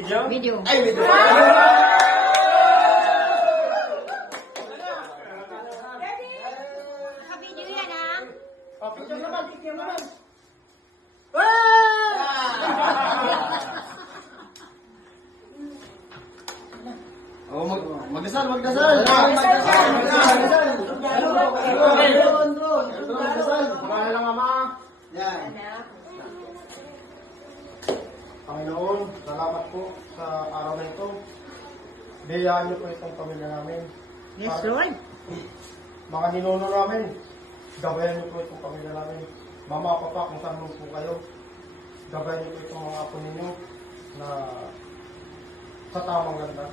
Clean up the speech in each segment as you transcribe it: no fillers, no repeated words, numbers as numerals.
Video? Video. Ay, video. Naka-video yan, ha? Oh, picture naman, picture naman. Oh, magdasal, magdasal. Magdasal. Pangalan ng Ama. Yan. Panginoon, salamat po sa araw na ito. Biyayaan niyo po itong pamilya namin. Yes, Lord. Mga ninuno namin, gabayan niyo po itong pamilya namin. Mama, papa, kung saan mo po kayo, gabayan niyo po itong mga apo ninyo na sa tamang ganda.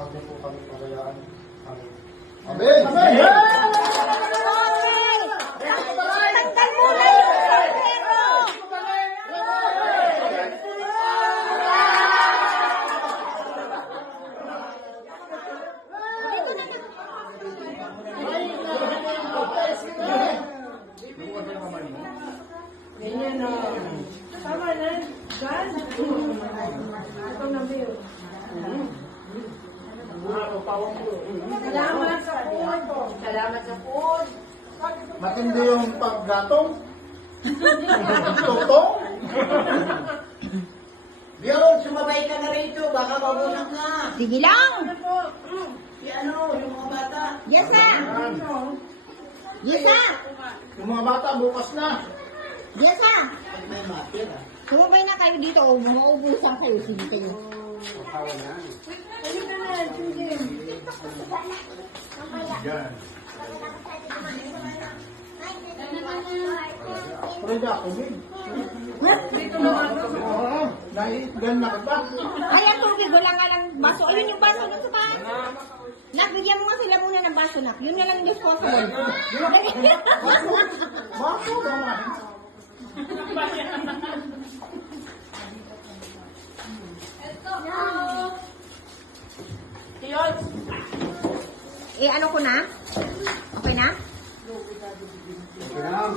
Huwag niyo po kami pabayaan. Amen. Amen! Amen! Tanggal mo na yung sombrero! Tama na. Gan. Ito na ba yun? Salamat sa food. Salamat sa food. Matindi yung paggatong. Totoo. Biyon, sumabay ka na rito, baka mabunak ka. Sige lang. Si ano, yung mga bata. Yes, sir. Yes, sir. Yung mga bata, bukas na. Yes, sir. Pag may matir, ah. Sumabay na kayo dito. O, mauubusan kayo. Sige kayo. Ayun ka na, sige. Pero ako, Min. Dito naman. Oo, naiitgan na kita. Ay, ang tubig. Wala nga lang baso. Ayun yung baso dun sa taas. Nak, bigyan mo nga sila muna ng baso, nak. Yun na lang yung disposable. Baso naman. Eh, ano ko na? Okay na? Kailangan,